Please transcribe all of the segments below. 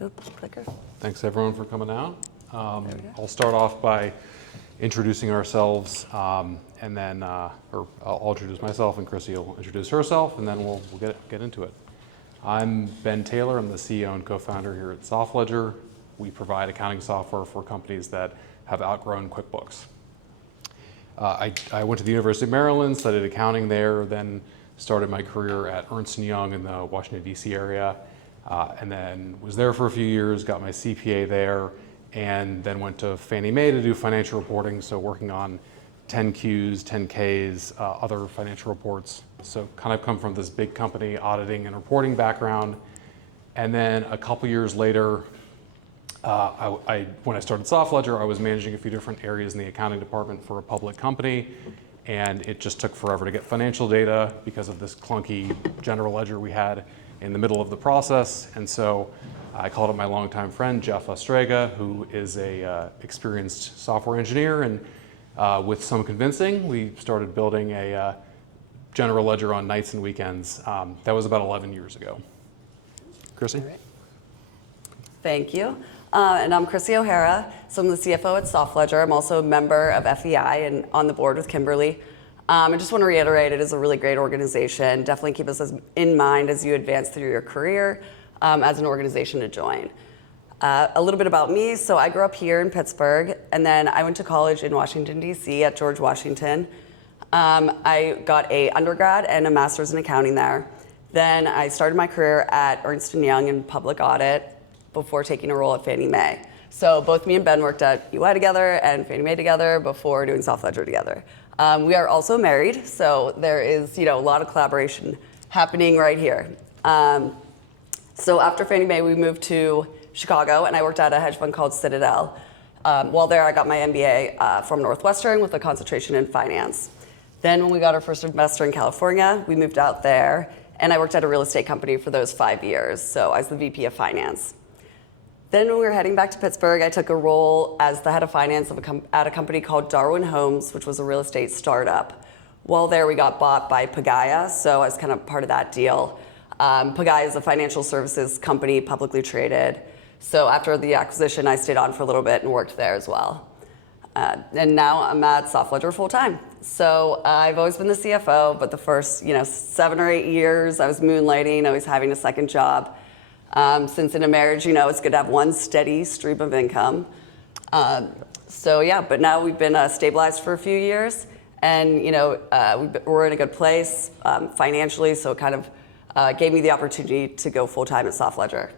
Oops, clicker. Thanks everyone for coming out. I'll start off by introducing ourselves, and then, or I'll introduce myself, and Chrissy will introduce herself, and then we'll get into it. I'm Ben Taylor. I'm the CEO and co-founder here at SoftLedger. We provide accounting software for companies that have outgrown QuickBooks. I went to the University of Maryland, studied accounting there, then started my career at Ernst & Young in the Washington, D.C. area, and then was there for a few years, got my CPA there, and then went to Fannie Mae to do financial reporting, so working on 10Qs, 10Ks, other financial reports. So kind of come from this big company auditing and reporting background. And then a couple years later, when I started SoftLedger, I was managing a few different areas in the accounting department for a public company, and it just took forever to get financial data because of this clunky general ledger we had in the middle of the process. And so I called up my longtime friend, Jeff Ostrega, who is a experienced software engineer, and with some convincing, we started building a general ledger on nights and weekends. That was about 11 years ago. Chrissy? All right. Thank you. And I'm Chrissy O'Hara, so I'm the CFO at SoftLedger. I'm also a member of FEI and on the board with Kimberly. I just want to reiterate, it is a really great organization. Definitely keep us in mind as you advance through your career as an organization to join. A little bit about me. So I grew up here in Pittsburgh, and then I went to college in Washington, D.C. at George Washington. I got an undergrad and a master's in accounting there. Then I started my career at Ernst & Young in public audit before taking a role at Fannie Mae. So both me and Ben worked at UI together and Fannie Mae together before doing SoftLedger together. We are also married, so there is a lot of collaboration happening right here. So after Fannie Mae, we moved to Chicago, and I worked at a hedge fund called Citadel. While there, I got my MBA from Northwestern with a concentration in finance. Then when we got our first investor in California, we moved out there, and I worked at a real estate company for those 5 years, so I was the VP of finance. Then when we were heading back to Pittsburgh, I took a role as the head of finance at a company called Darwin Homes, which was a real estate startup. While there, we got bought by Pagaya, so I was kind of part of that deal. Pagaya is a financial services company, publicly traded. So after the acquisition, I stayed on for a little bit and worked there as well. And now I'm at SoftLedger full time. So I've always been the CFO, but the first 7 or 8 years, I was moonlighting, I was having a second job. Since in a marriage, it's good to have one steady stream of income. So yeah, but now we've been stabilized for a few years, and we're in a good place financially, so it kind of gave me the opportunity to go full time at SoftLedger.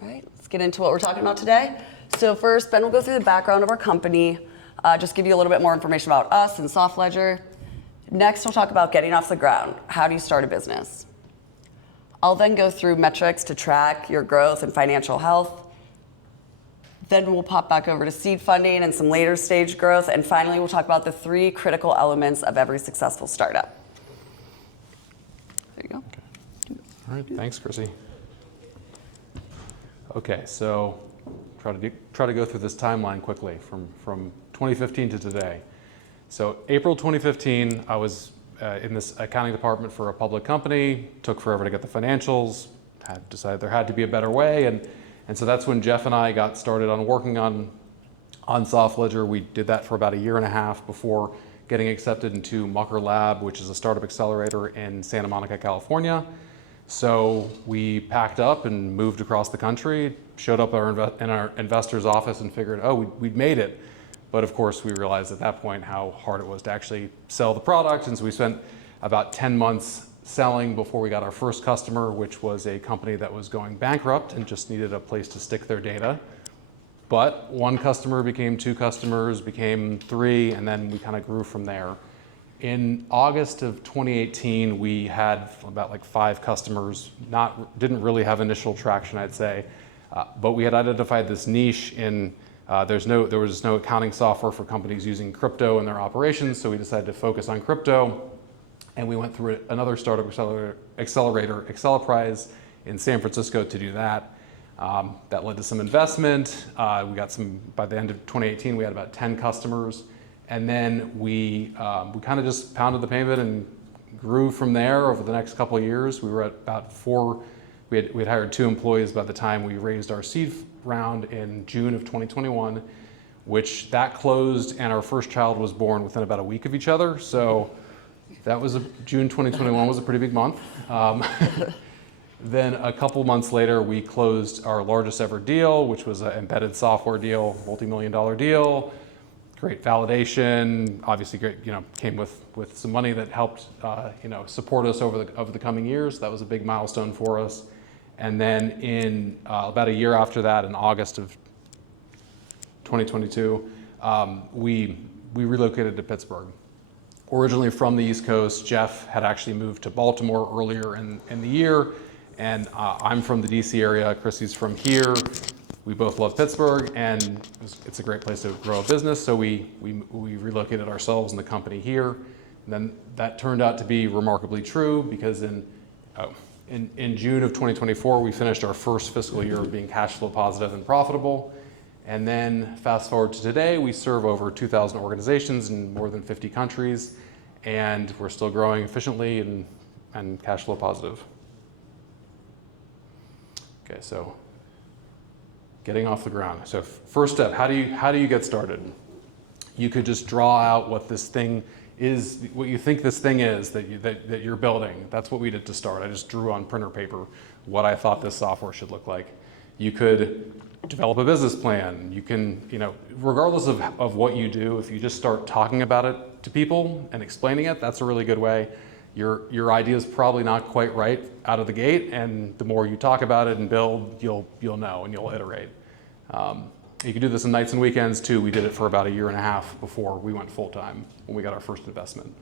All right, let's get into what we're talking about today. So first, Ben will go through the background of our company, just give you a little bit more information about us and SoftLedger. Next, we'll talk about getting off the ground. How do you start a business? I'll then go through metrics to track your growth and financial health. Then we'll pop back over to seed funding and some later stage growth. And finally, we'll talk about the 3 critical elements of every successful startup. There you go. Okay. All right, thanks, Chrissy. Okay, so try to go through this timeline quickly from 2015 to today. So April 2015, I was in this accounting department for a public company, took forever to get the financials, had decided there had to be a better way, and so that's when Jeff and I got started on working on SoftLedger. We did that for about 1.5 years before getting accepted into Mucker Lab, which is a startup accelerator in Santa Monica, California. So we packed up and moved across the country, showed up in our investor's office and figured, we'd made it. But of course, we realized at that point how hard it was to actually sell the product. And so we spent about 10 months selling before we got our first customer, which was a company that was going bankrupt and just needed a place to stick their data. But 1 customer became 2 customers, became 3, and then we kind of grew from there. In August of 2018, we had about 5 customers, didn't really have initial traction, I'd say, but we had identified this niche in there was no accounting software for companies using crypto in their operations, so we decided to focus on crypto, and we went through another startup accelerator, Acceleprise, in San Francisco to do that. That led to some investment. We got by the end of 2018, we had about 10 customers, and then we kind of just pounded the pavement and grew from there over the next couple of years. We were at about We had hired 2 employees by the time we raised our seed round in June of 2021, which that closed, and our first child was born within about a week of each other. So that was June 2021 was a pretty big month. Then a couple months later, we closed our largest ever deal, which was an embedded software deal, multi-million-dollar deal. Great validation, obviously great, came with some money that helped, support us over the coming years. That was a big milestone for us. And then in about a year after that, in August of 2022, we relocated to Pittsburgh. Originally from the East Coast, Jeff had actually moved to Baltimore earlier in the year, and I'm from the DC area, Chrissy's from here. We both love Pittsburgh, and it's a great place to grow a business, so we relocated ourselves and the company here. And then that turned out to be remarkably true, because in June of 2024, we finished our first fiscal year of being cash flow positive and profitable. And then fast forward to today, we serve over 2,000 organizations in more than 50 countries, and we're still growing efficiently and cash flow positive. Okay, so getting off the ground. So first step, how do you get started? You could just draw out what this thing is, what you think this thing is that you're building. That's what we did to start. I just drew on printer paper what I thought this software should look like. You could develop a business plan. You can, regardless of what you do, if you just start talking about it to people and explaining it, that's a really good way. Your idea is probably not quite right out of the gate, and the more you talk about it and build, you'll know and you'll iterate. You can do this on nights and weekends too. We did it for about a year and a half before we went full time when we got our first investment.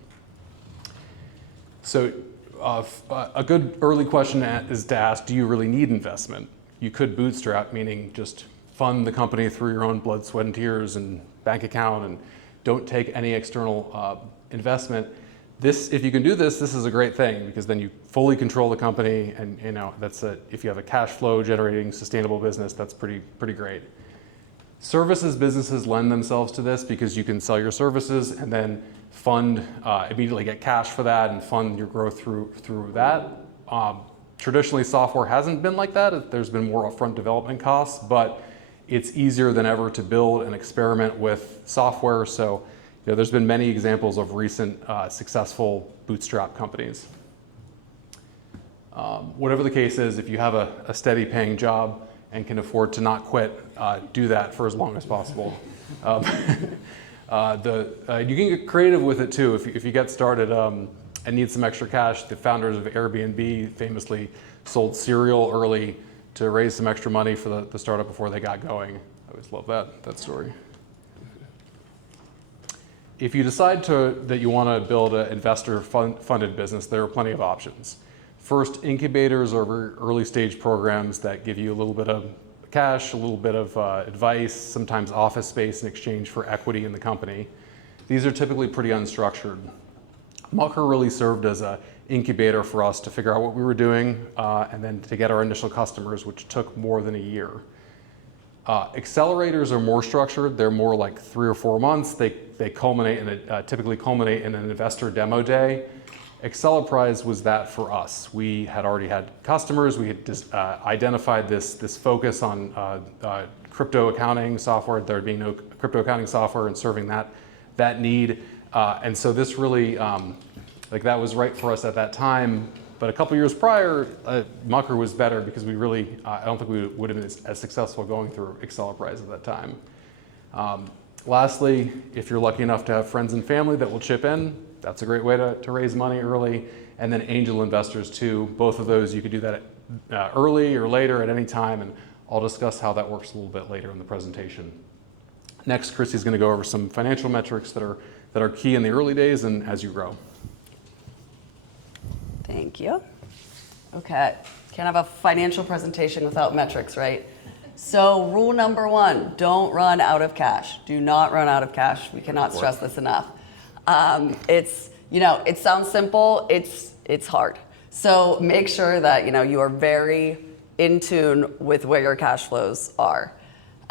So a good early question is to ask, do you really need investment? You could bootstrap, meaning just fund the company through your own blood, sweat, and tears and bank account, and don't take any external investment. If you can do this is a great thing, because then you fully control the company, and if you have a cash flow generating sustainable business, that's pretty great. Services businesses lend themselves to this, because you can sell your services and then fund, immediately get cash for that and fund your growth through that. Traditionally, software hasn't been like that. There's been more upfront development costs, but it's easier than ever to build and experiment with software. So there's been many examples of recent successful bootstrap companies. Whatever the case is, if you have a steady paying job and can afford to not quit, do that for as long as possible. You can get creative with it too. If you get started and need some extra cash, the founders of Airbnb famously sold cereal early to raise some extra money for the startup before they got going. I always love that story. If you decide that you want to build an investor-funded business, there are plenty of options. First, incubators are very early stage programs that give you a little bit of cash, a little bit of advice, sometimes office space in exchange for equity in the company. These are typically pretty unstructured. Mucker really served as an incubator for us to figure out what we were doing and then to get our initial customers, which took more than a year. Accelerators are more structured. They're more like 3 or 4 months. They typically culminate in an investor demo day. Acceleprise was that for us. We had already had customers. We had identified this focus on crypto accounting software, there being no crypto accounting software, and serving that need. And so this really, that was right for us at that time. But a couple years prior, Mucker was better, because we really, I don't think we would have been as successful going through Acceleprise at that time. Lastly, if you're lucky enough to have friends and family that will chip in, that's a great way to raise money early. And then angel investors too. Both of those, you could do that early or later at any time, and I'll discuss how that works a little bit later in the presentation. Next, Chrissy's going to go over some financial metrics that are key in the early days and as you grow. Thank you. Okay, can't have a financial presentation without metrics, right? So rule number 1, don't run out of cash. Do not run out of cash. We cannot stress this enough. It sounds simple, it's hard. So make sure that you are very in tune with where your cash flows are.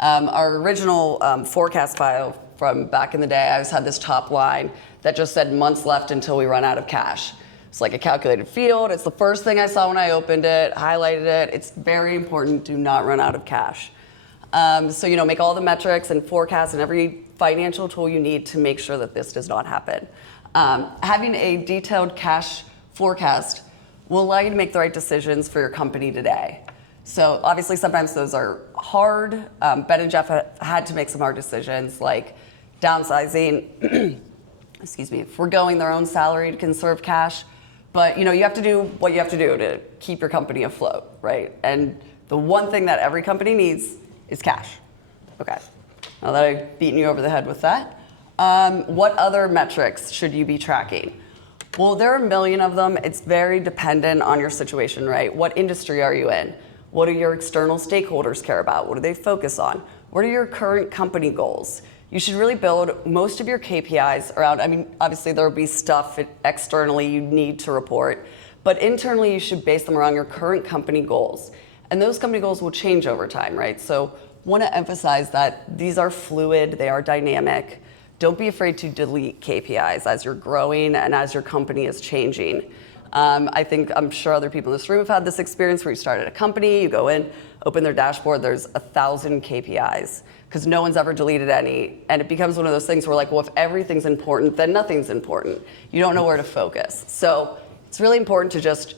Our original forecast file from back in the day, I always had this top line that just said months left until we run out of cash. It's like a calculated field. It's the first thing I saw when I opened it, highlighted it. It's very important. Do not run out of cash. So, make all the metrics and forecasts and every financial tool you need to make sure that this does not happen. Having a detailed cash forecast will allow you to make the right decisions for your company today. So obviously sometimes those are hard. Ben and Jeff had to make some hard decisions like downsizing, foregoing their own salary to conserve cash. But you have to do what you have to do to keep your company afloat, right? And the one thing that every company needs is cash. Okay, now that I've beaten you over the head with that, what other metrics should you be tracking? Well, there are a million of them. It's very dependent on your situation, right? What industry are you in? What do your external stakeholders care about? What do they focus on? What are your current company goals? You should really build most of your KPIs around, obviously there will be stuff externally you need to report, but internally you should base them around your current company goals. And those company goals will change over time, right? So want to emphasize that these are fluid, they are dynamic. Don't be afraid to delete KPIs as you're growing and as your company is changing. I'm sure other people in this room have had this experience where you start at a company, you go in, open their dashboard, there's 1,000 KPIs because no one's ever deleted any. And it becomes one of those things where if everything's important, then nothing's important. You don't know where to focus. So it's really important to just,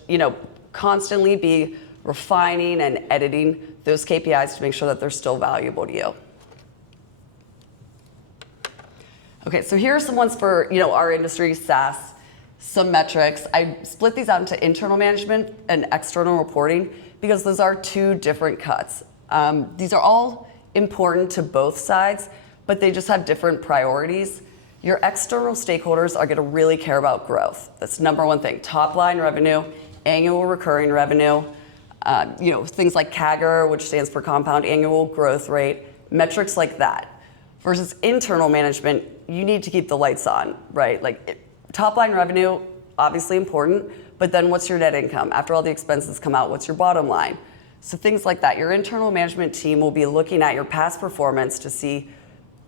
constantly be refining and editing those KPIs to make sure that they're still valuable to you. Okay, so here are some ones for, our industry, SaaS. Some metrics. I split these out into internal management and external reporting because those are two different cuts. These are all important to both sides, but they just have different priorities. Your external stakeholders are going to really care about growth. That's number one thing. Top line revenue, annual recurring revenue, things like CAGR, which stands for compound annual growth rate, metrics like that. Versus internal management, you need to keep the lights on, right? Top line revenue, obviously important, but then what's your net income? After all the expenses come out, what's your bottom line? So things like that. Your internal management team will be looking at your past performance to see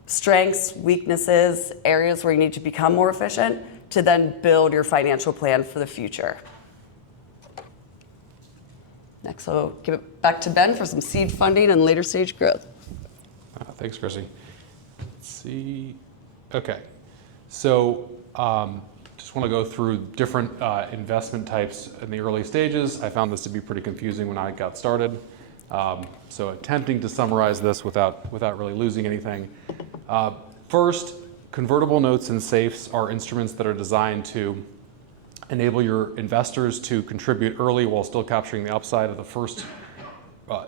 strengths, weaknesses, areas where you need to become more efficient to then build your financial plan for the future. Next, I'll give it back to Ben for some seed funding and later stage growth. Thanks, Chrissy. Let's see. Okay, so just want to go through different investment types in the early stages. I found this to be pretty confusing when I got started. So attempting to summarize this without really losing anything. First, convertible notes and safes are instruments that are designed to enable your investors to contribute early while still capturing the upside of the first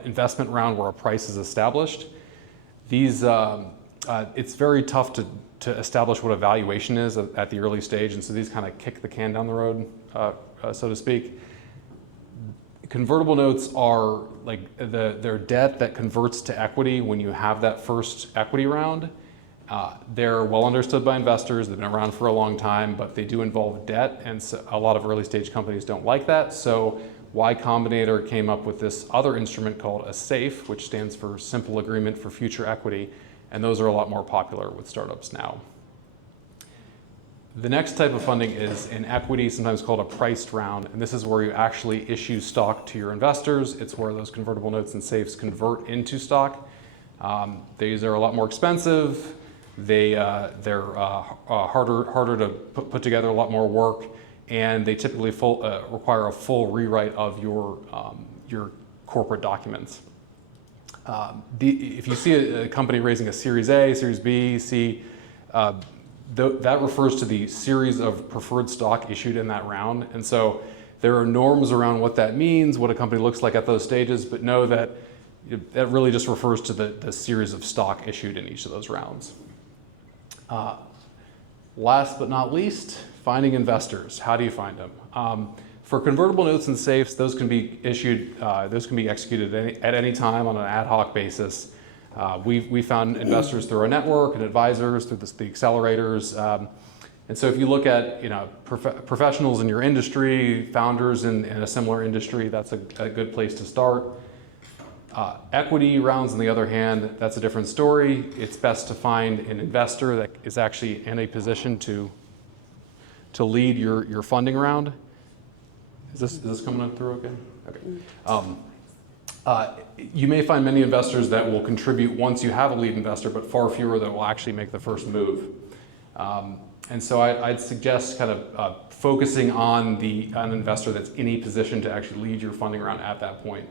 investment round where a price is established. These, it's very tough to establish what a valuation is at the early stage, and so these kind of kick the can down the road, so to speak. Convertible notes are they're debt that converts to equity when you have that first equity round. They're well understood by investors. They've been around for a long time, but they do involve debt, and so a lot of early stage companies don't like that. So Y Combinator came up with this other instrument called a SAFE, which stands for Simple Agreement for Future Equity, and those are a lot more popular with startups now. The next type of funding is an equity, sometimes called a priced round, and this is where you actually issue stock to your investors. It's where those convertible notes and safes convert into stock. These are a lot more expensive. They're harder to put together, a lot more work, and they typically require a full rewrite of your corporate documents. If you see a company raising a Series A, Series B, C, that refers to the series of preferred stock issued in that round. And so there are norms around what that means, what a company looks like at those stages, but know that that really just refers to the series of stock issued in each of those rounds. Last but not least, finding investors. How do you find them? For convertible notes and safes, those can be issued, those can be executed at any time on an ad hoc basis. We found investors through our network and advisors through the accelerators. And so if you look at professionals in your industry, founders in a similar industry, that's a good place to start. Equity rounds, on the other hand, that's a different story. It's best to find an investor that is actually in a position to lead your funding round. Is this coming through okay? Okay. You may find many investors that will contribute once you have a lead investor, but far fewer that will actually make the first move. And so I'd suggest kind of focusing on an investor that's in a position to actually lead your funding round at that point.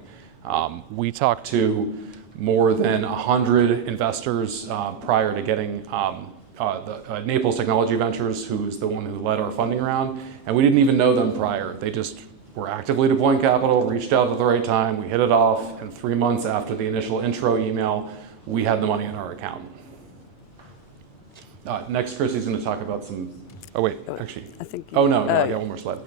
We talked to more than 100 investors prior to getting Naples Technology Ventures, who's the one who led our funding round, and we didn't even know them prior. They just were actively deploying capital, reached out at the right time, we hit it off, and 3 months after the initial intro email, we had the money in our account. Next, Chrissy's going to talk about some. Oh wait, actually. I think. Oh no, I got one more slide.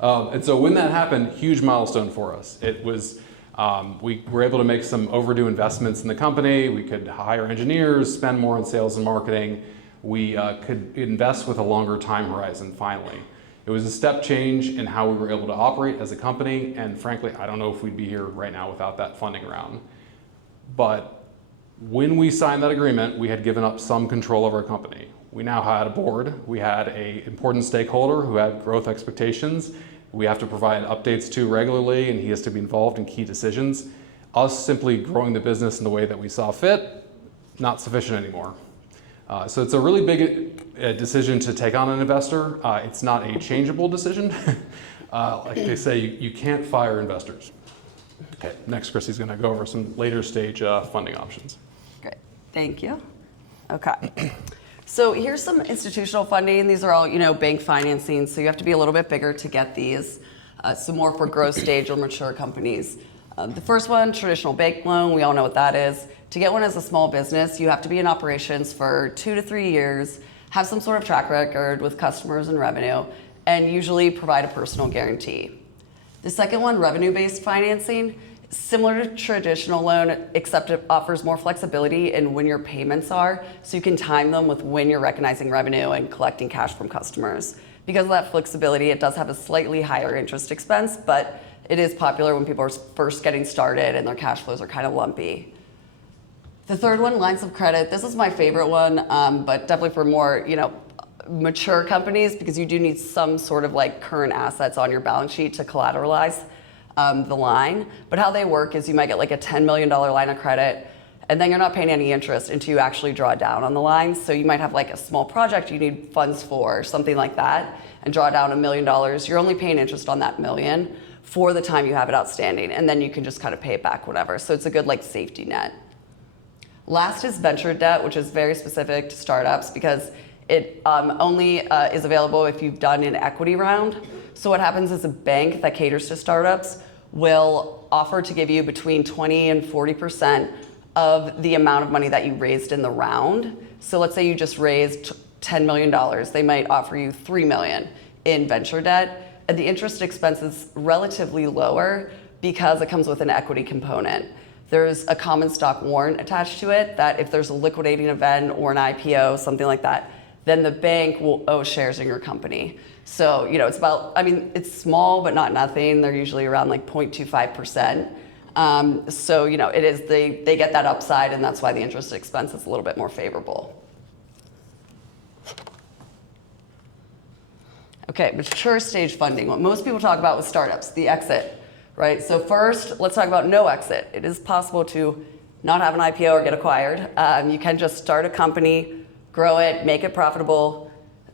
And so when that happened, huge milestone for us. It was we were able to make some overdue investments in the company. We could hire engineers, spend more on sales and marketing. We could invest with a longer time horizon. Finally, it was a step change in how we were able to operate as a company. And frankly, I don't know if we'd be here right now without that funding round. But when we signed that agreement, we had given up some control of our company. We now had a board, we had an important stakeholder who had growth expectations. We have to provide updates to regularly, and he has to be involved in key decisions. Us simply growing the business in the way that we saw fit, not sufficient anymore. So it's a really big decision to take on an investor. It's not a changeable decision. Like they say, you can't fire investors. Okay, next, Chrissy's going to go over some later stage funding options. Great, thank you. Okay, so here's some institutional funding. These are all, bank financing, so you have to be a little bit bigger to get these. Some more for growth stage or mature companies. The first one, traditional bank loan, we all know what that is. To get one as a small business, you have to be in operations for 2 to 3 years, have some sort of track record with customers and revenue, and usually provide a personal guarantee. The second one, revenue-based financing, similar to traditional loan, except it offers more flexibility in when your payments are, so you can time them with when you're recognizing revenue and collecting cash from customers. Because of that flexibility, it does have a slightly higher interest expense, but it is popular when people are first getting started and their cash flows are kind of lumpy. The third one, lines of credit. This is my favorite one, but definitely for more, mature companies, because you do need some sort of current assets on your balance sheet to collateralize the line. But how they work is you might get a $10 million line of credit, and then you're not paying any interest until you actually draw down on the line. So you might have a small project you need funds for, something like that, and draw down $1 million. You're only paying interest on that $1 million for the time you have it outstanding, and then you can just kind of pay it back whenever. So it's a good safety net. Last is venture debt, which is very specific to startups because it only is available if you've done an equity round. So what happens is a bank that caters to startups will offer to give you between 20 and 40% of the amount of money that you raised in the round. So let's say you just raised $10 million. They might offer you $3 million in venture debt. And the interest expense is relatively lower because it comes with an equity component. There's a common stock warrant attached to it that if there's a liquidating event or an IPO, something like that, then the bank will owe shares in your company. So, it's about, it's small, but not nothing. They're usually around 0.25%. So, it is, they get that upside, and that's why the interest expense is a little bit more favorable. Okay, mature stage funding. What most people talk about with startups, the exit. Right, so first, let's talk about no exit. It is possible to not have an IPO or get acquired. You can just start a company, grow it, make it profitable.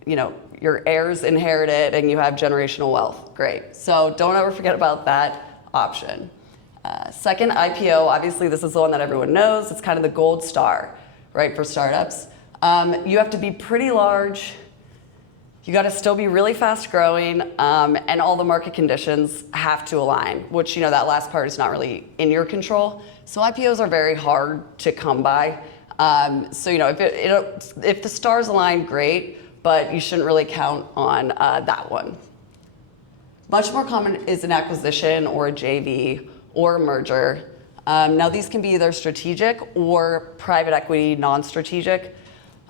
Your heirs inherit it, and you have generational wealth. Great. So don't ever forget about that option. Second, IPO. Obviously, this is the one that everyone knows. It's kind of the gold star, right, for startups. You have to be pretty large. You got to still be really fast growing, and all the market conditions have to align, which, that last part is not really in your control. So IPOs are very hard to come by. So, if the stars align, great, but you shouldn't really count on that one. Much more common is an acquisition or a JV or a merger. Now, these can be either strategic or private equity non-strategic.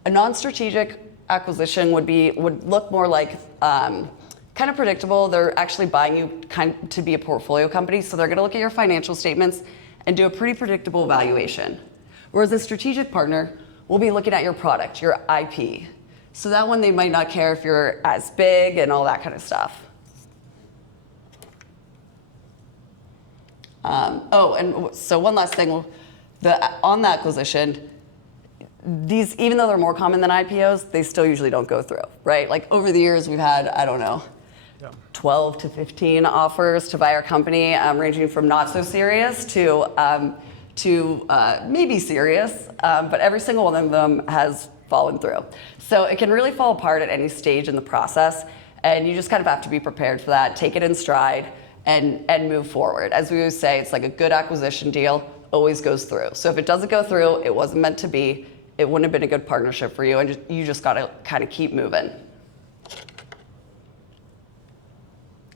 A non-strategic acquisition would look more like kind of predictable. They're actually buying you to be a portfolio company, so they're going to look at your financial statements and do a pretty predictable valuation. Whereas a strategic partner will be looking at your product, your IP. So that one, they might not care if you're as big and all that kind of stuff. So one last thing, on the acquisition, these, even though they're more common than IPOs, they still usually don't go through, right? Like over the years, we've had, I don't know, 12 to 15 offers to buy our company, ranging from not so serious to maybe serious, but every single one of them has fallen through. So it can really fall apart at any stage in the process, and you just kind of have to be prepared for that, take it in stride, and move forward. As we always say, it's like a good acquisition deal always goes through. So if it doesn't go through, it wasn't meant to be, it wouldn't have been a good partnership for you, and you just gotta kind of keep moving.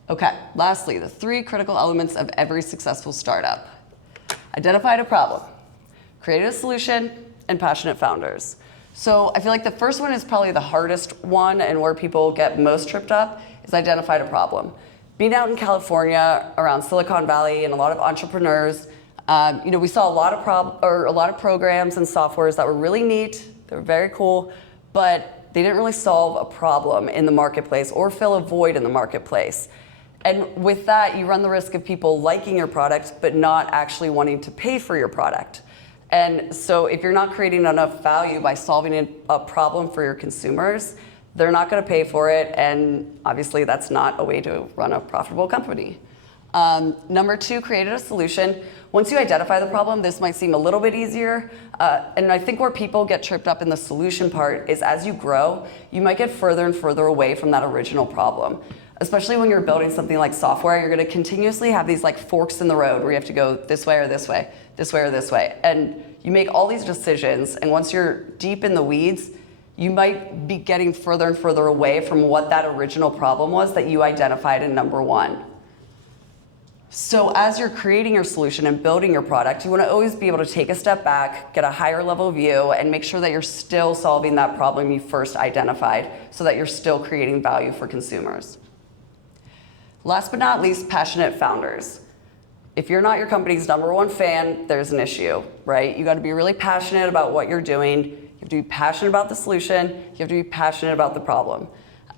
Okay, lastly, the 3 critical elements of every successful startup. Identified a problem, created a solution, and passionate founders. So I feel like the first one is probably the hardest one, and where people get most tripped up is identified a problem. Being out in California, around Silicon Valley, and a lot of entrepreneurs, we saw a lot of programs and softwares that were really neat, they were very cool, but they didn't really solve a problem in the marketplace or fill a void in the marketplace. And with that, you run the risk of people liking your product, but not actually wanting to pay for your product. And so if you're not creating enough value by solving a problem for your consumers, they're not gonna pay for it, and obviously that's not a way to run a profitable company. Number 2, created a solution. Once you identify the problem, this might seem a little bit easier, and I think where people get tripped up in the solution part is as you grow, you might get further and further away from that original problem. Especially when you're building something like software, you're gonna continuously have these like forks in the road where you have to go this way or this way, this way or this way. And you make all these decisions, and once you're deep in the weeds, you might be getting further and further away from what that original problem was that you identified in number 1. So as you're creating your solution and building your product, you wanna always be able to take a step back, get a higher level view, and make sure that you're still solving that problem you first identified so that you're still creating value for consumers. Last but not least, passionate founders. If you're not your company's number 1 fan, there's an issue, right? You gotta be really passionate about what you're doing. You have to be passionate about the solution. You have to be passionate about the problem.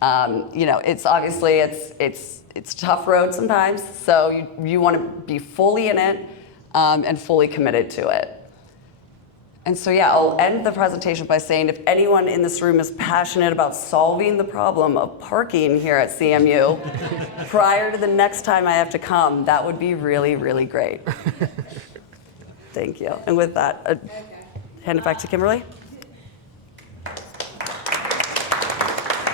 It's obviously, it's a tough road sometimes, so you wanna be fully in it and fully committed to it. And so yeah, I'll end the presentation by saying if anyone in this room is passionate about solving the problem of parking here at CMU prior to the next time I have to come, that would be really, really great. Thank you. And with that, hand it back to Kimberly.